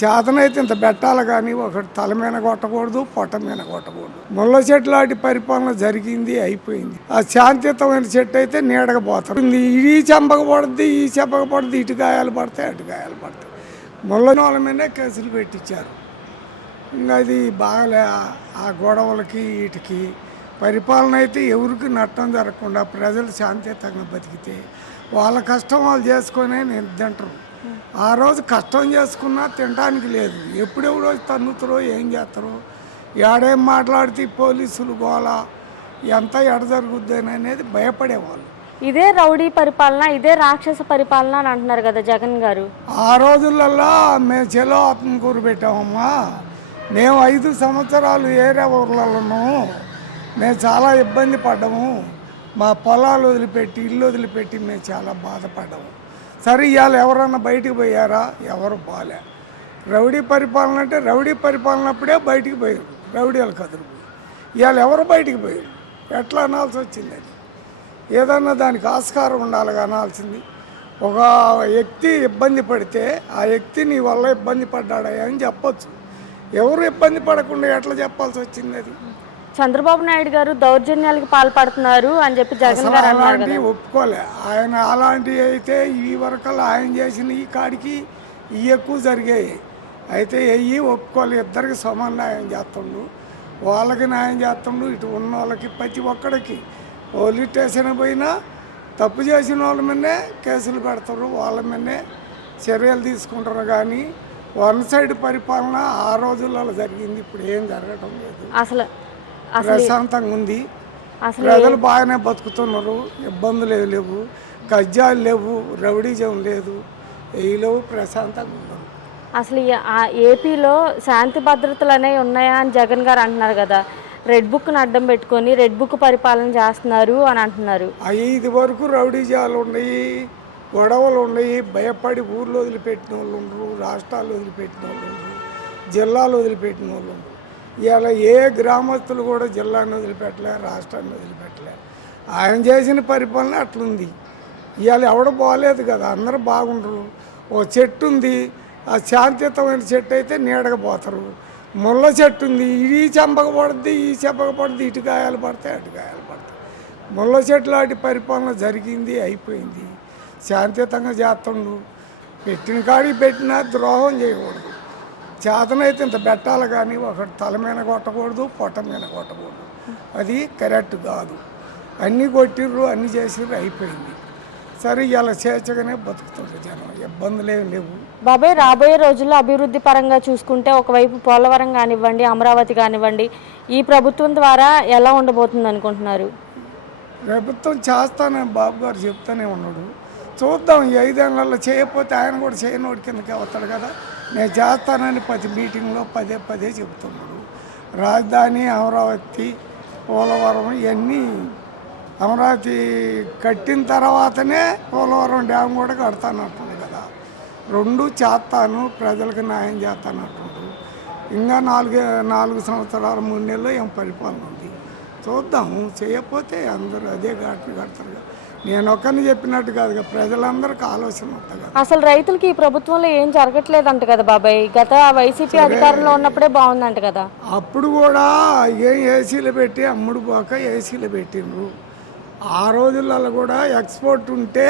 చేతనైతే ఇంత పెట్టాలి కానీ ఒకటి తల మీద కొట్టకూడదు, పొట్ట మీద కొట్టకూడదు. ముళ్ళ చెట్టు లాంటి పరిపాలన జరిగింది, అయిపోయింది. ఆ శాంతియుతమైన చెట్టు అయితే నీడగా పోతారు. ఈ చెంపక పడుద్ది, ఈ చెంపక పడుద్ది, ఇటు గాయాలు పడతాయి, అటు గాయాలు పడతాయి. ముళ్ళ వాళ్ళ మీదే కేసులు పెట్టించారు. ఇంకా అది బాగాలే. ఆ గొడవలకి వీటికి పరిపాలన అయితే ఎవరికి నష్టం జరగకుండా ప్రజలు శాంతియుతంగా బతికితే వాళ్ళ కష్టం వాళ్ళు చేసుకునే తింటారు. ఆ రోజు కష్టం చేసుకున్నా తినడానికి లేదు. ఎప్పుడెప్పుడో తన్నుతారో ఏం చేస్తారో, ఏడేం మాట్లాడితే పోలీసులు గోల ఎంత ఎడ జరుగుద్దని అనేది భయపడేవాళ్ళు. ఇదే రౌడీ పరిపాలన, ఇదే రాక్షస పరిపాలన అని అంటున్నారు కదా జగన్ గారు. ఆ రోజులల్లో మేము చెలో ఆత్మకూరు పెట్టామమ్మా. మేము 5 సంవత్సరాలు ఏరే ఊర్లలోనూ మేము చాలా ఇబ్బంది పడ్డాము. మా పొలాలు వదిలిపెట్టి, ఇల్లు వదిలిపెట్టి మేము చాలా బాధపడ్డాము. సరే, ఇవాళ ఎవరన్నా బయటికి పోయారా? ఎవరు బాలే. రౌడీ పరిపాలన అంటే రౌడీ పరిపాలన అప్పుడే బయటికి పోయారు, రౌడీలు కదురుపోయి. ఇవాళ ఎవరు బయటికి పోయారు? ఎట్లా అనాల్సి వచ్చింది? అది ఏదన్నా దానికి ఆస్కారం ఉండాలి అనాల్సింది. ఒక వ్యక్తి ఇబ్బంది పడితే ఆ వ్యక్తి నీ వల్ల ఇబ్బంది పడ్డాడా అని చెప్పొచ్చు. ఎవరు ఇబ్బంది పడకుండా ఎట్లా చెప్పాల్సి వచ్చింది? అది చంద్రబాబు నాయుడు గారు దౌర్జన్యాలకు పాల్పడుతున్నారు అని చెప్పి జగన్ గారు అలాంటివి ఒప్పుకోలే. ఆయన అలాంటివి అయితే ఈ వరకు ఆయన చేసిన ఈ కాడికి ఇవి ఎక్కువ జరిగాయి. అయితే ఇవి ఒప్పుకోలే. ఇద్దరికి సమాన న్యాయం చేస్తుండు, వాళ్ళకి న్యాయం చేస్తుండు, ఇటు ఉన్న వాళ్ళకి ప్రతి ఒక్కడికి. పోలీస్ స్టేషన్ పోయినా తప్పు చేసిన వాళ్ళ మీదనే కేసులు పెడతారు, వాళ్ళ మీదనే చర్యలు తీసుకుంటారు. కానీ వన్ సైడ్ పరిపాలన ఆ రోజులలో జరిగింది, ఇప్పుడు ఏం జరగటం లేదు. అసలు ప్రశాంతంగా ఉంది. ప్రజలు బాగానే బతుకుతున్నారు, ఇబ్బందులు లేవు, కజ్జాలు లేవు, రౌడీజం లేదు, ఏ లేవు, ప్రశాంతంగా ఉన్నారు. అసలు ఏపీలో శాంతి భద్రతలు అనేవి ఉన్నాయా అని జగన్ గారు అంటున్నారు కదా. రెడ్ బుక్ను అడ్డం పెట్టుకొని రెడ్ బుక్ పరిపాలన చేస్తున్నారు అని అంటున్నారు. 5 వరకు రౌడీజాలు ఉన్నాయి, గొడవలు ఉన్నాయి. భయపడి ఊర్లు వదిలిపెట్టిన వాళ్ళు ఉండరు, రాష్ట్రాలు వదిలిపెట్టిన వాళ్ళు ఉండరు, జిల్లాలు వదిలిపెట్టిన వాళ్ళు ఉండరు. ఇవాళ ఏ గ్రామస్తులు కూడా జిల్లాని వదిలిపెట్టలే, రాష్ట్రాన్ని వదిలిపెట్టలే. ఆయన చేసిన పరిపాలన అట్లుంది. ఇవాళ ఎవడ బాగలేదు కదా, అందరూ బాగుండరు. ఓ చెట్టు ఉంది, ఆ శాంతియుతమైన చెట్టు అయితే నీడగా పోతారు. ముళ్ళ చెట్టు ఉంది, ఈ చెంపక పడుద్ది, ఈ చెంపక పడుద్ది, ఇటు గాయాలు పడతాయి, అటు గాయాలు పడతాయి. ముళ్ళ చెట్టు లాంటి పరిపాలన జరిగింది, అయిపోయింది. శాంతియుతంగా చేస్తుండు. పెట్టిన కాడికి పెట్టినా ద్రోహం చేయకూడదు. చేతనైతే ఇంత పెట్టాలి కానీ ఒకటి తల మీద కొట్టకూడదు, పొట్ట మీద కొట్టకూడదు. అది కరెక్ట్ కాదు. అన్నీ కొట్టిర్రు, అన్నీ చేసిర్రు, అయిపోయింది. సరే, ఇలా చేర్చగానే బతుకుతుంది జనం, ఇబ్బందులు ఏమి లేవు. బాబాయ్, రాబోయే రోజుల్లో అభివృద్ధి పరంగా చూసుకుంటే ఒకవైపు పోలవరం కానివ్వండి, అమరావతి కానివ్వండి, ఈ ప్రభుత్వం ద్వారా ఎలా ఉండబోతుంది అనుకుంటున్నారు? ప్రభుత్వం చేస్తానని బాబు గారు చెప్తానే ఉన్నాడు. చూద్దాం, ఈ 5 ఏళ్లలో చేయకపోతే ఆయన కూడా చేయనోడి కిందకి అవుతాడు కదా. నేను చేస్తానని ప్రతి మీటింగ్లో పదే చెప్తున్నాడు. రాజధాని, అమరావతి, పోలవరం ఇవన్నీ అమరావతి కట్టిన తర్వాతనే పోలవరం డ్యామ్ కూడా కడతానంటుంది కదా. 2 చేస్తాను, ప్రజలకు న్యాయం చేస్తానంటుండ్రు. ఇంకా 4 సంవత్సరాలు 3 నెలలు ఏం పరిపాలన ఉంది. చూద్దాము. చేయకపోతే అందరూ అదే ఘాట్లు కడతారు కదా. నేను ఒక్కరిని చెప్పినట్టు కాదు, ప్రజలందరికీ ఆలోచన ఉంటుంది కదా. అసలు రైతులకి ఈ ప్రభుత్వంలో ఏం జరగట్లేదంట కదా బాబాయ్. గత వైసీపీ అధికారంలో ఉన్నప్పుడే బాగుందంట కదా. అప్పుడు కూడా ఏం ఏసీలు పెట్టి అమ్ముడు పోక ఏసీలు పెట్టిండ్రు. ఆ రోజులలో కూడా ఎక్స్పోర్ట్ ఉంటే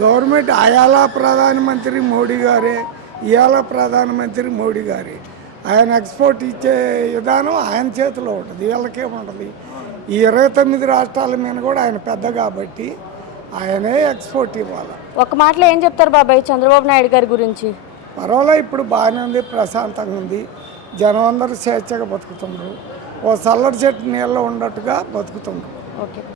గవర్నమెంట్ అయాల ప్రధానమంత్రి మోడీ గారే, ఇవాళ ప్రధానమంత్రి మోడీ గారే. ఆయన ఎక్స్పోర్ట్ ఇచ్చే విధానం ఆయన చేతిలో ఉంటుంది, వీళ్ళకేముంటుంది. ఈ 29 రాష్ట్రాల మీద కూడా ఆయన పెద్ద కాబట్టి ఆయనే ఎక్స్పోర్ట్ ఇవ్వాలి. ఒక మాటలో ఏం చెప్తారు బాబాయ్ చంద్రబాబు నాయుడు గారి గురించి? పర్వాలే, ఇప్పుడు బాగానే ఉంది, ప్రశాంతంగా ఉంది. జనం అందరూ స్వేచ్ఛగా బతుకుతుండ్రు. ఓ చల్లటి చెట్టు నీళ్ళలో ఉన్నట్టుగా బతుకుతుండ్రు. ఓకే.